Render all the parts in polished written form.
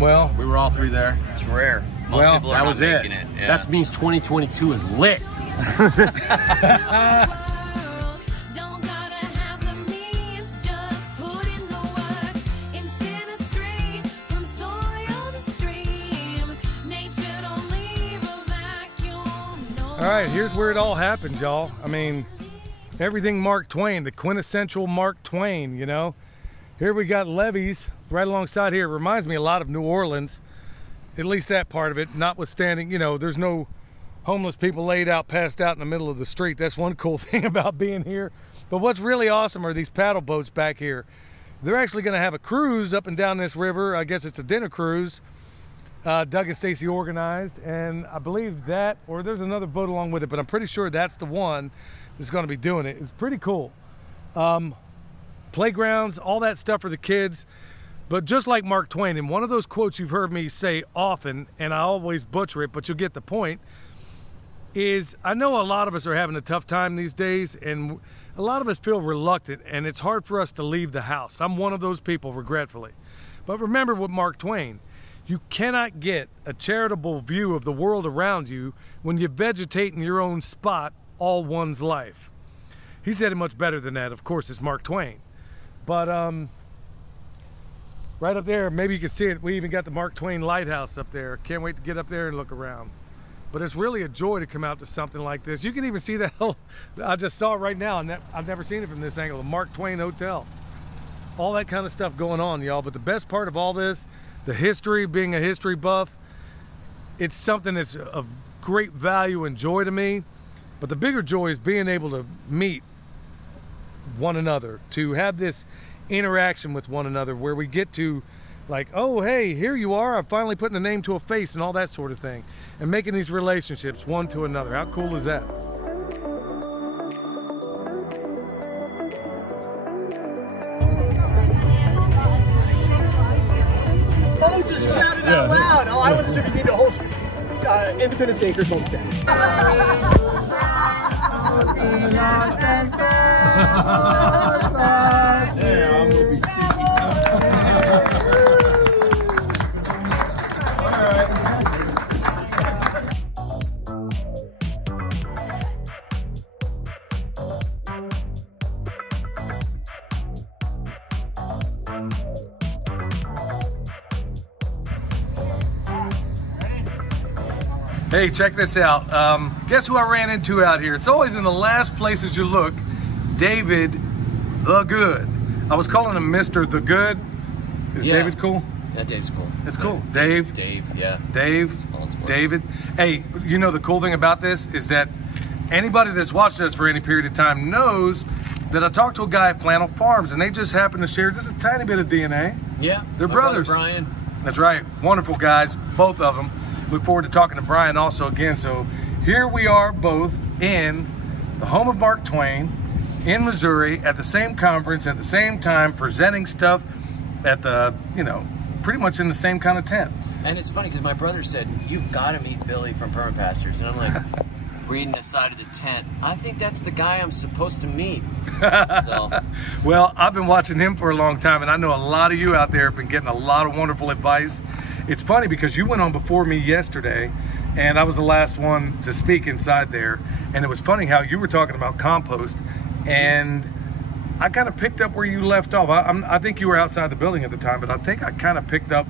Well, we were all three there. It's rare. Most people are that not was it. making it. Yeah. That means 2022 is lit. all right, here's where it all happened, y'all. I mean, everything Mark Twain, the quintessential Mark Twain, you know. Here we got levees right alongside here. It reminds me a lot of New Orleans, at least that part of it, notwithstanding, you know, there's no homeless people laid out, passed out in the middle of the street. That's one cool thing about being here. But what's really awesome are these paddle boats back here. They're actually going to have a cruise up and down this river. I guess it's a dinner cruise. Doug and Stacy organized, and I believe that, or there's another boat along with it, but I'm pretty sure that's the one that's going to be doing it. It's pretty cool. Playgrounds, all that stuff for the kids. But just like Mark Twain, and one of those quotes you've heard me say often, and I always butcher it, but you'll get the point, is I know a lot of us are having a tough time these days, and a lot of us feel reluctant, and it's hard for us to leave the house. I'm one of those people, regretfully. But remember with Mark Twain, you cannot get a charitable view of the world around you when you vegetate in your own spot all one's life. He said it much better than that. Of course, it's Mark Twain. But right up there, maybe you can see it. We even got the Mark Twain Lighthouse up there. Can't wait to get up there and look around. But it's really a joy to come out to something like this. You can even see that, I just saw it right now, and I've never seen it from this angle, the Mark Twain Hotel. All that kind of stuff going on, y'all. But the best part of all this, the history, being a history buff, it's something that's of great value and joy to me. But the bigger joy is being able to meet one another, to have this interaction with one another where we get to, like, oh, hey, here you are, I'm finally putting a name to a face and all that sort of thing, and making these relationships one to another. How cool is that? Oh, just shout it out loud. Oh, I wasn't sure if you need a whole Independence Acres homestead. Hey, check this out. Guess who I ran into out here? It's always in the last places you look. David the Good. I was calling him Mr. the Good. Is David cool? Yeah, Dave's cool. It's cool. Dave, yeah. Dave, David. Hey, you know the cool thing about this is that anybody that's watched us for any period of time knows that I talked to a guy at Flannel Farms, and they just happened to share just a tiny bit of DNA. Yeah. They're brothers. Brother Brian. That's right. Wonderful guys, both of them. Look forward to talking to Brian also again. So here we are both in the home of Mark Twain in Missouri at the same conference at the same time, presenting stuff at the, you know, pretty much in the same kind of tent. And it's funny because my brother said, you've got to meet Billy from Perma Pastures. And I'm like, reading the side of the tent, I think that's the guy I'm supposed to meet. So. Well, I've been watching him for a long time, and I know a lot of you out there have been getting a lot of wonderful advice. It's funny because you went on before me yesterday, and I was the last one to speak inside there. And it was funny how you were talking about compost, and I kind of picked up where you left off. I think you were outside the building at the time, but I think I kind of picked up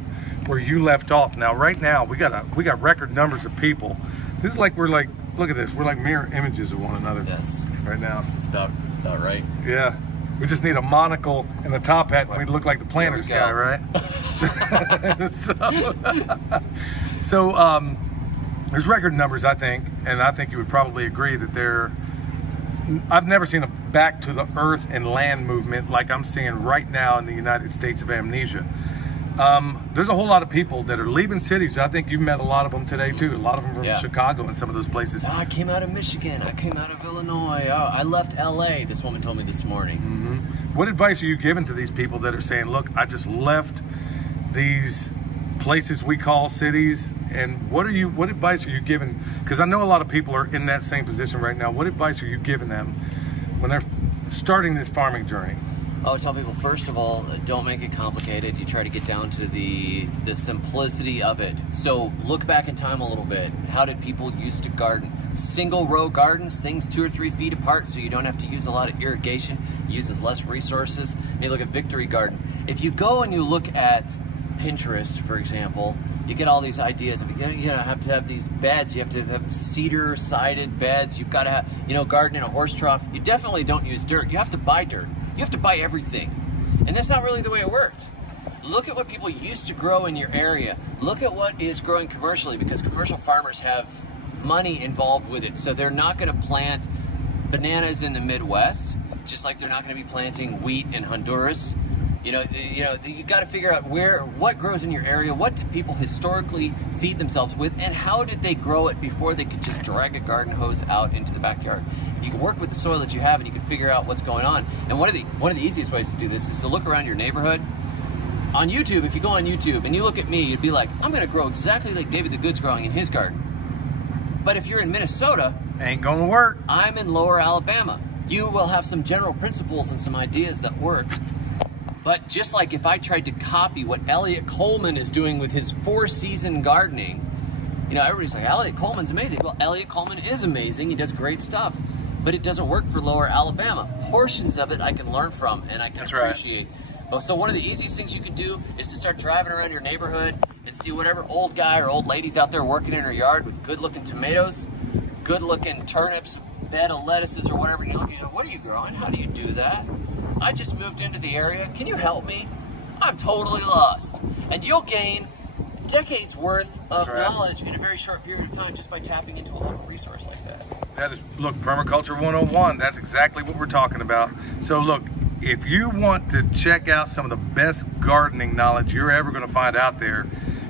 where you left off. Now, right now, we got record numbers of people. This is like, we're like, look at this. We're like mirror images of one another. Yes. Right now. This is about right. Yeah. We just need a monocle and a top hat, and we'd look like the Planters guy, right? So there's record numbers, I think, and I think you would probably agree that I've never seen a back to the earth and land movement like I'm seeing right now in the United States of amnesia. There's a whole lot of people that are leaving cities. I think you've met a lot of them today too. A lot of them from Chicago and some of those places. I came out of Michigan. I came out of Illinois. I left LA, this woman told me this morning. Mm-hmm. What advice are you giving to these people that are saying, look, I just left these places we call cities, and what advice are you giving? Because I know a lot of people are in that same position right now. What advice are you giving them when they're starting this farming journey? Oh, tell people, first of all, don't make it complicated. You try to get down to the simplicity of it. So look back in time a little bit. How did people used to garden? Single row gardens, things 2 or 3 feet apart, so you don't have to use a lot of irrigation, uses less resources. And you look at Victory Garden. If you go and you look at Pinterest, for example, you get all these ideas. You have to have these beds. You have to have cedar-sided beds. You've got to have, garden in a horse trough. You definitely don't use dirt. You have to buy dirt. You have to buy everything. And that's not really the way it works. Look at what people used to grow in your area. Look at what is growing commercially, because commercial farmers have money involved with it. So they're not going to plant bananas in the Midwest, just like they're not going to be planting wheat in Honduras. You got to figure out what grows in your area, what did people historically feed themselves with, and how did they grow it before they could just drag a garden hose out into the backyard. If you can work with the soil that you have and you can figure out what's going on, and one of the easiest ways to do this is to look around your neighborhood. On YouTube, if you go on YouTube and you look at me, you'd be like, I'm going to grow exactly like David the Good's growing in his garden. But if you're in Minnesota, ain't gonna work. I'm in Lower Alabama. You will have some general principles and some ideas that work. But just like if I tried to copy what Elliot Coleman is doing with his 4-season gardening, everybody's like, Elliot Coleman's amazing. Well, Elliot Coleman is amazing. He does great stuff. But it doesn't work for Lower Alabama. Portions of it I can learn from and I can appreciate. Right. So one of the easiest things you can do is to start driving around your neighborhood and see whatever old guy or old lady's out there working in her yard with good-looking tomatoes, good-looking turnips, bed of lettuces or whatever. And you look at, what are you growing? How do you do that? I just moved into the area. Can you help me? I'm totally lost. And you'll gain decades worth of knowledge in a very short period of time just by tapping into a local resource like that. That is, look, Permaculture 101, that's exactly what we're talking about. So look, if you want to check out some of the best gardening knowledge you're ever going to find out there,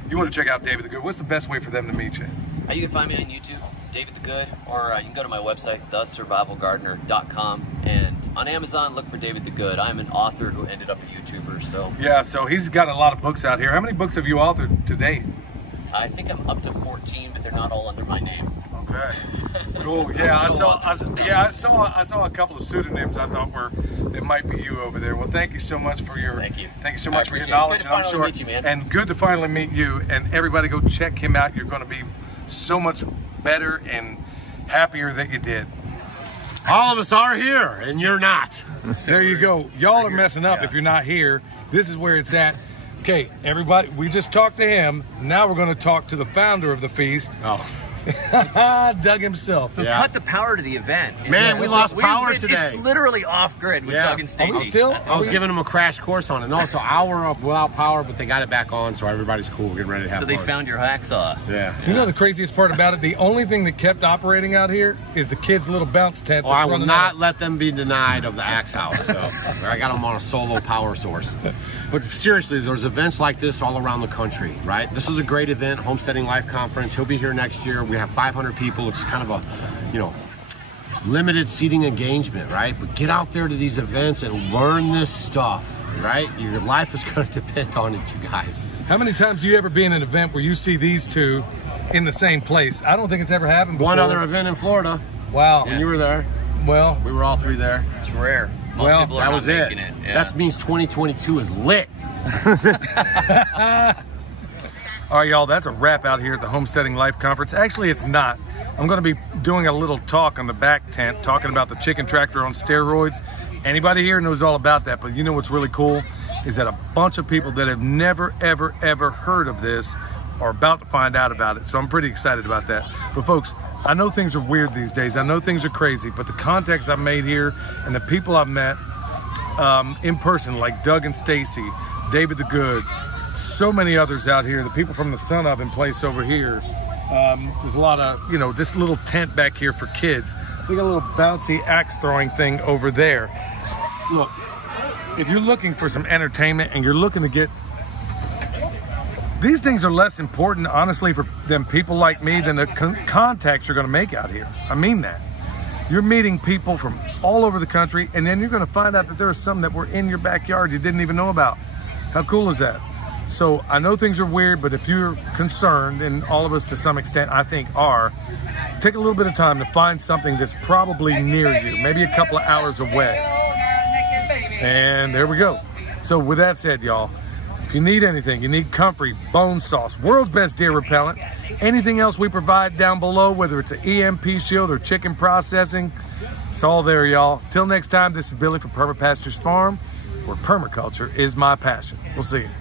you want to check out David the Good. What's the best way for them to meet you? You can find me on YouTube, David the Good, or you can go to my website, thesurvivalgardener.com, and on Amazon, look for David the Good. I'm an author who ended up a YouTuber, so. Yeah, so he's got a lot of books out here. How many books have you authored to date? I think I'm up to 14, but they're not all under my name. Okay. Cool. Yeah, I saw a couple of pseudonyms I thought it might be you over there. Well, thank you so much for your Thank you so much for your knowledge. Good to finally meet you, man. And good to finally meet you. And everybody go check him out. You're going to be so much better and happier that you did. All of us are here, and you're not. There you go. Y'all are messing up if you're not here. This is where it's at. Okay, everybody, we just talked to him. Now we're going to talk to the founder of the feast. Oh. Doug himself. Who cut the power to the event. Man, we lost power today. It's literally off grid with Doug and Stacey. I was giving them a crash course on it. No, it's an hour up without power, but they got it back on, so everybody's cool. We're getting ready to have So they found your hacksaw. Yeah. You know the craziest part about it? The only thing that kept operating out here is the kids' little bounce tent. I will not let them be denied of the axe house. So I got them on a solo power source. But seriously, there's events like this all around the country, right? This is a great event, Homesteading Life Conference. He'll be here next year. We have 500 people. It's kind of a, limited seating engagement, right? But get out there to these events and learn this stuff, right? Your life is going to depend on it, you guys. How many times do you ever be in an event where you see these two in the same place? I don't think it's ever happened before. One other event in Florida. Wow. When you were there. Well. We were all three there. It's rare. Most people are that not was it. Yeah. That means 2022 is lit. All right, y'all, that's a wrap out here at the Homesteading Life Conference. Actually, it's not. I'm going to be doing a little talk on the back tent, talking about the chicken tractor on steroids. Anybody here knows all about that, but you know what's really cool is that a bunch of people that have never, ever, ever heard of this are about to find out about it. So I'm pretty excited about that. But folks, I know things are weird these days. I know things are crazy, but the contacts I've made here and the people I've met in person, like Doug and Stacey, David the Good, so many others out here, the people from the Sun Oven place over here. There's a lot of, this little tent back here for kids. We got a little bouncy axe throwing thing over there. Look, if you're looking for some entertainment and you're looking to get, these things are less important, honestly, for them people like me than the contacts you're going to make out here. I mean that. You're meeting people from all over the country, and then you're going to find out that there are some that were in your backyard you didn't even know about. How cool is that? So I know things are weird, but if you're concerned, and all of us to some extent I think are, take a little bit of time to find something that's probably near you, maybe a couple of hours away. And there we go. So with that said, y'all, if you need anything, you need comfrey, bone sauce, world's best deer repellent, anything else we provide down below, whether it's an EMP shield or chicken processing, it's all there, y'all. Till next time, this is Billy from Perma Pastures Farm, where permaculture is my passion. We'll see you.